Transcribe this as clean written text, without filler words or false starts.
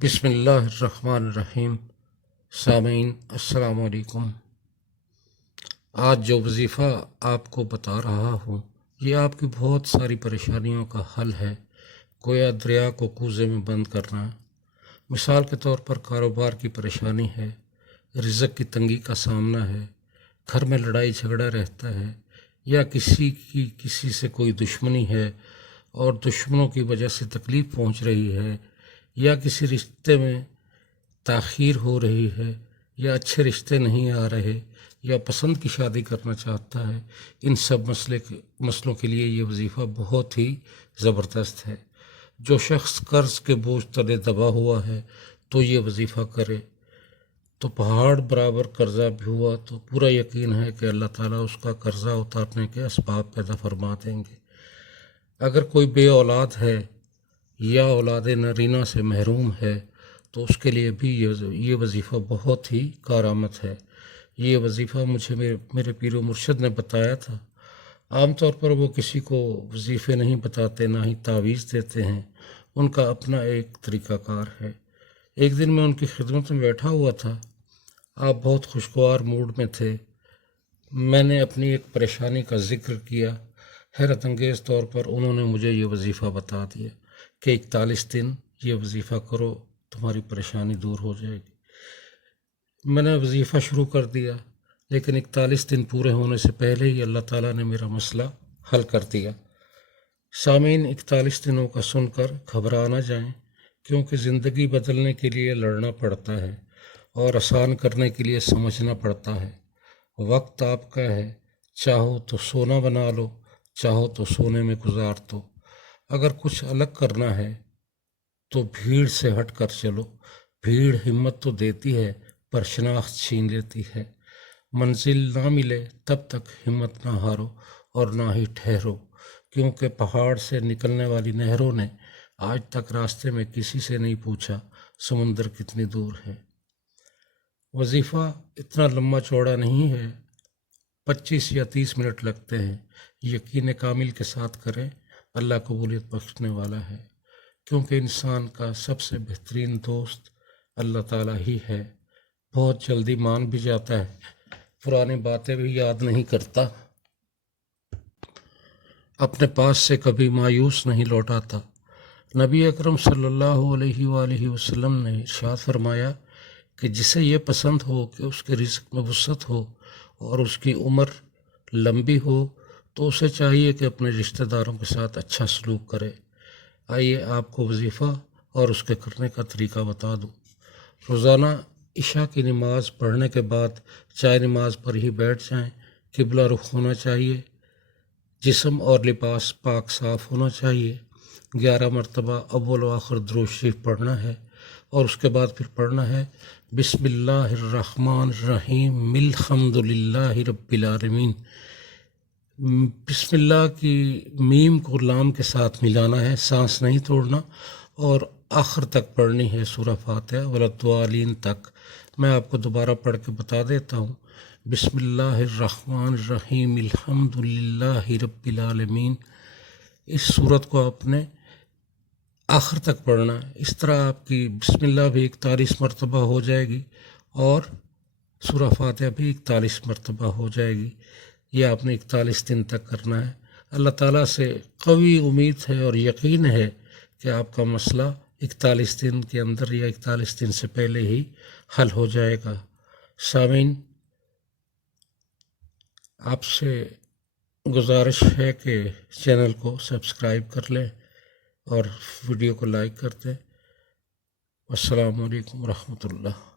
بسم اللہ الرحمن الرحیم۔ سامعین السلام علیکم۔ آج جو وظیفہ آپ کو بتا رہا ہوں یہ آپ کی بہت ساری پریشانیوں کا حل ہے۔ گویا دریا کو کوزے میں بند کرنا۔ مثال کے طور پر کاروبار کی پریشانی ہے، رزق کی تنگی کا سامنا ہے، گھر میں لڑائی جھگڑا رہتا ہے، یا کسی سے کوئی دشمنی ہے اور دشمنوں کی وجہ سے تکلیف پہنچ رہی ہے، یا کسی رشتے میں تاخیر ہو رہی ہے، یا اچھے رشتے نہیں آ رہے، یا پسند کی شادی کرنا چاہتا ہے۔ ان سب مسئلوں کے لیے یہ وظیفہ بہت ہی زبردست ہے۔ جو شخص قرض کے بوجھ تلے دبا ہوا ہے تو یہ وظیفہ کرے تو پہاڑ برابر قرضہ بھی ہوا تو پورا یقین ہے کہ اللہ تعالیٰ اس کا قرضہ اتارنے کے اسباب پیدا فرما دیں گے۔ اگر کوئی بے اولاد ہے یا اولاد نرینہ سے محروم ہے تو اس کے لیے بھی یہ وظیفہ بہت ہی کارآمد ہے۔ یہ وظیفہ مجھے میرے پیر و مرشد نے بتایا تھا۔ عام طور پر وہ کسی کو وظیفے نہیں بتاتے، نہ ہی تعویذ دیتے ہیں، ان کا اپنا ایک طریقہ کار ہے۔ ایک دن میں ان کی خدمت میں بیٹھا ہوا تھا، آپ بہت خوشگوار موڈ میں تھے۔ میں نے اپنی ایک پریشانی کا ذکر کیا، حیرت انگیز طور پر انہوں نے مجھے یہ وظیفہ بتا دیا کہ 41 دن یہ وظیفہ کرو، تمہاری پریشانی دور ہو جائے گی۔ میں نے وظیفہ شروع کر دیا، لیکن 41 دن پورے ہونے سے پہلے ہی اللہ تعالیٰ نے میرا مسئلہ حل کر دیا۔ سامعین، 41 دنوں کا سن کر گھبرا نہ جائیں، کیونکہ زندگی بدلنے کے لیے لڑنا پڑتا ہے اور آسان کرنے کے لیے سمجھنا پڑتا ہے۔ وقت آپ کا ہے، چاہو تو سونا بنا لو، چاہو تو سونے میں گزار دو۔ اگر کچھ الگ کرنا ہے تو بھیڑ سے ہٹ کر چلو۔ بھیڑ ہمت تو دیتی ہے پر شناخت چھین لیتی ہے۔ منزل نہ ملے تب تک ہمت نہ ہارو اور نہ ہی ٹھہرو، کیونکہ پہاڑ سے نکلنے والی نہروں نے آج تک راستے میں کسی سے نہیں پوچھا سمندر کتنی دور ہے۔ وظیفہ اتنا لمبا چوڑا نہیں ہے، 25 یا 30 منٹ لگتے ہیں۔ یقین کامل کے ساتھ کریں، اللہ قبولیت بخشنے والا ہے، کیونکہ انسان کا سب سے بہترین دوست اللہ تعالیٰ ہی ہے۔ بہت جلدی مان بھی جاتا ہے، پرانی باتیں بھی یاد نہیں کرتا، اپنے پاس سے کبھی مایوس نہیں لوٹاتا۔ نبی اکرم صلی اللہ علیہ وآلہ وسلم نے ارشاد فرمایا کہ جسے یہ پسند ہو کہ اس کے رزق میں وسعت ہو اور اس کی عمر لمبی ہو تو اسے چاہیے کہ اپنے رشتہ داروں کے ساتھ اچھا سلوک کرے۔ آئیے آپ کو وظیفہ اور اس کے کرنے کا طریقہ بتا دوں۔ روزانہ عشاء کی نماز پڑھنے کے بعد چائے نماز پر ہی بیٹھ جائیں۔ قبلہ رخ ہونا چاہیے، جسم اور لباس پاک صاف ہونا چاہیے۔ 11 مرتبہ اول و آخر درود شریف پڑھنا ہے اور اس کے بعد پھر پڑھنا ہے بسم اللہ الرحمن الرحیم الحمد للہ رب العالمین۔ بسم اللہ کی میم کو لام کے ساتھ ملانا ہے، سانس نہیں توڑنا، اور آخر تک پڑھنی ہے سورہ فاتحہ والضالین تک۔ میں آپ کو دوبارہ پڑھ کے بتا دیتا ہوں۔ بسم اللہ الرحمن الرحیم الحمد للہ رب العالمین۔ اس سورت کو آپ نے آخر تک پڑھنا ہے۔ اس طرح آپ کی بسم اللہ بھی 41 مرتبہ ہو جائے گی اور سورہ فاتحہ بھی 41 مرتبہ ہو جائے گی۔ یہ آپ نے 41 دن تک کرنا ہے۔ اللہ تعالیٰ سے قوی امید ہے اور یقین ہے کہ آپ کا مسئلہ 41 دن کے اندر یا 41 دن سے پہلے ہی حل ہو جائے گا۔ سامعین، آپ سے گزارش ہے کہ چینل کو سبسکرائب کر لیں اور ویڈیو کو لائک کر دیں۔ السلام علیکم ورحمۃ اللہ۔